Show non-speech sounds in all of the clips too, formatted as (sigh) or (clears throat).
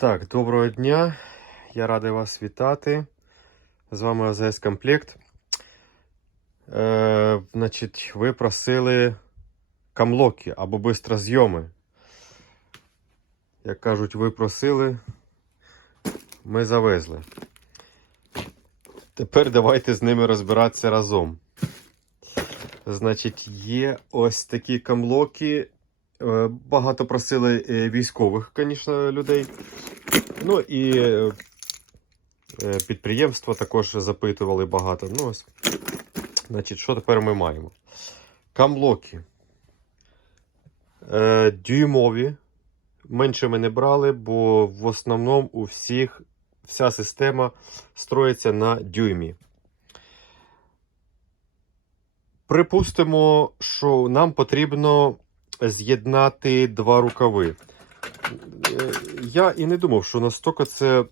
Так, доброго дня. Я радий вас вітати. З вами АЗС Комплект. Е, значить, ви просили камлоки або бистрозйоми. Як кажуть, ви просили, ми завезли. Тепер давайте з ними розбиратися разом. Значить, є ось такі камлоки. Е, Багато просили е, військових, звісно, людей. Ну і е, е, підприємства також запитували багато. Ну, ось. Значить, що тепер ми маємо? Камлоки. Е, дюймові. Менше ми не брали, бо в основному у всіх вся система строїться на дюймі. Припустимо, що нам потрібно з'єднати два рукави. Я і не думав, що настільки це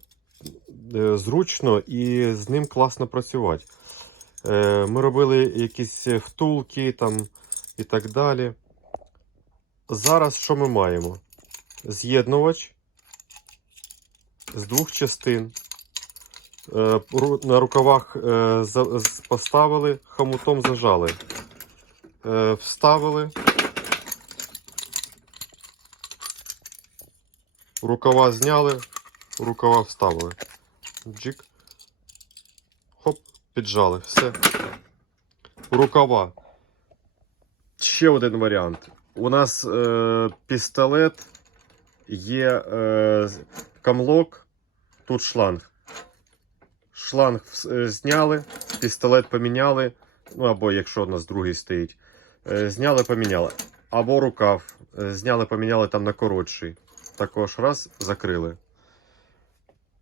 е, зручно і з ним класно працювати. Е, Ми робили якісь втулки там і так далі. Зараз що ми маємо? З'єднувач з двох частин. Е, На рукавах поставили, хомутом зажали. Вставили. Рукава зняли, рукава вставили. Джик. Хоп, піджали. Все. Рукава. Ще один варіант. У нас е, пістолет, є е, камлок, тут шланг. Шланг е, зняли, пістолет поміняли. Ну або якщо у нас другий стоїть. Е, зняли, поміняли. Або рукав. е, Зняли, поміняли там на коротший. Також раз закрили.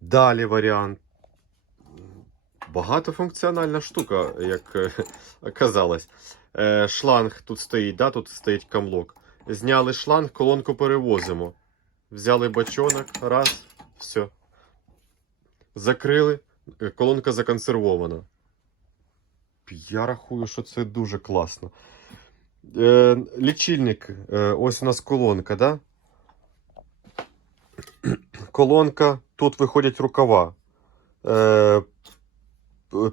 Далі варіант. Багатофункціональна штука, як е, оказалось. Е, шланг тут стоїть, да? тут стоїть камлок. Зняли шланг, колонку перевозимо. Взяли бачонок, раз, все. Закрили, е, колонка законсервована. Я рахую, що це дуже класно. Лічильник, ось у нас колонка, да? Колонка, тут виходять рукава. Е,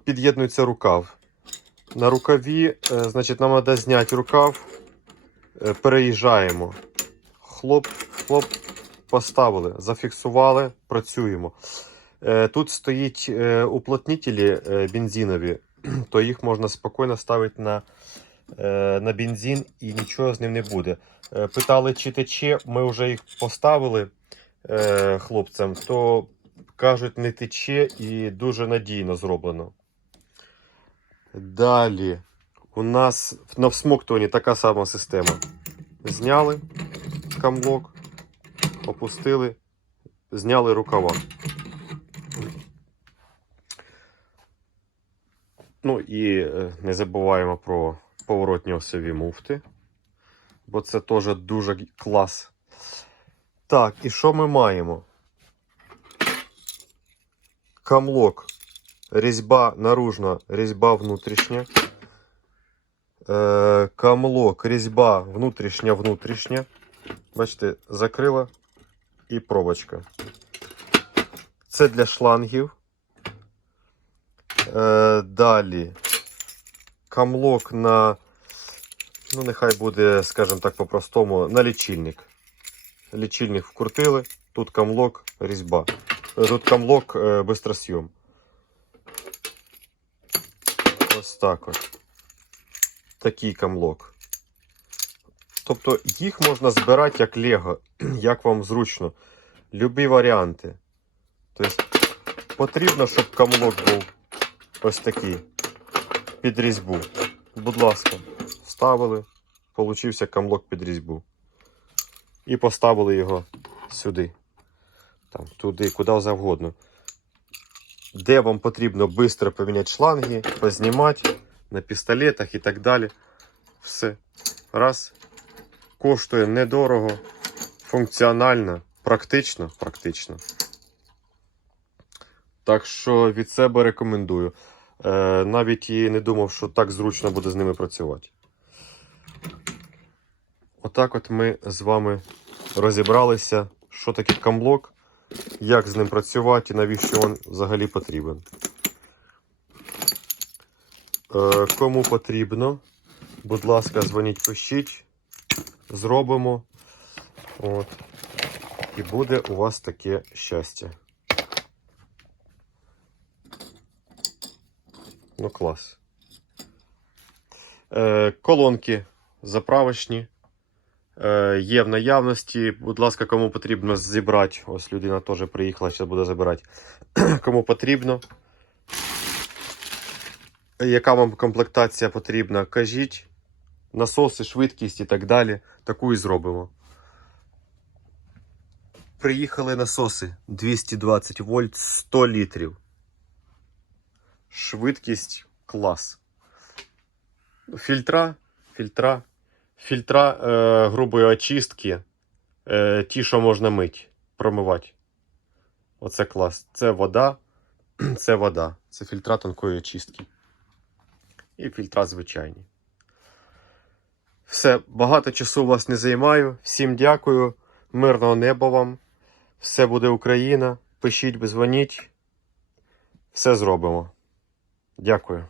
під'єднується рукав. На рукаві, е, значить, нам треба зняти рукав, е, переїжджаємо. Хлоп, хлоп, поставили, зафіксували, працюємо. Е, тут стоїть е, уплотнителі е, бензинові, (clears throat) то їх можна спокійно ставити на, е, на бензин і нічого з ним не буде. Е, питали, чи тече, ми вже їх поставили е, хлопцям, то кажуть, не тече і дуже надійно зроблено. Далі у нас на всмоктуванні така сама система. Зняли камлок, опустили, зняли рукава. Ну і е, не забуваємо про поворотні осьові муфти, бо це теж дуже клас. Так, і що ми маємо? Камлок. Різьба наружна, різьба внутрішня. Е, камлок, різьба внутрішня, внутрішня. Бачите, закрила і пробочка. Це для шлангів. Е, далі. Камлок на, ну, нехай буде, скажімо так, по-простому, на лічильник. Лічильник вкрутили, тут камлок, різьба. Е, Тут камлок е, бистросйом. Ось так от. Такий камлок. Тобто їх можна збирати як Лего, (clears throat) як вам зручно. Любі варіанти. Тобто потрібно, щоб камлок був ось такий. Під різьбу. Будь ласка, вставили, получився камлок під різьбу. І поставили його сюди. Там, туди, куди завгодно. Де вам потрібно швидко поміняти шланги, познімати на пістолетах і так далі. Все. Раз. Коштує недорого, функціонально, практично. практично. Так що від себе рекомендую. Е, навіть і не думав, що так зручно буде з ними працювати. Отак от ми з вами розібралися, що таке камблок, як з ним працювати і навіщо він взагалі потрібен. Е, кому потрібно, будь ласка, дзвоніть, пишіть, зробимо. От. І буде у вас таке щастя. Ну, клас. Е, колонки заправочні. Е, є в наявності. Будь ласка, кому потрібно зібрати. Ось людина теж приїхала, зараз буде забирати. (clears throat) кому потрібно. Яка вам комплектація потрібна, кажіть. Насоси, швидкість і так далі. Таку і зробимо. Приїхали насоси 220 вольт 100 літрів. Швидкість клас. Фільтра, фільтра, фільтра е, грубої очистки. Е, ті, що можна мити, промивати. Оце клас. Це вода, (clears throat) це вода. Це фільтра тонкої очистки. І фільтра звичайні. Все, багато часу вас не займаю. Всім дякую. Мирного неба вам. Все буде Україна. Пишіть, дзвоніть. Все зробимо. Дякую.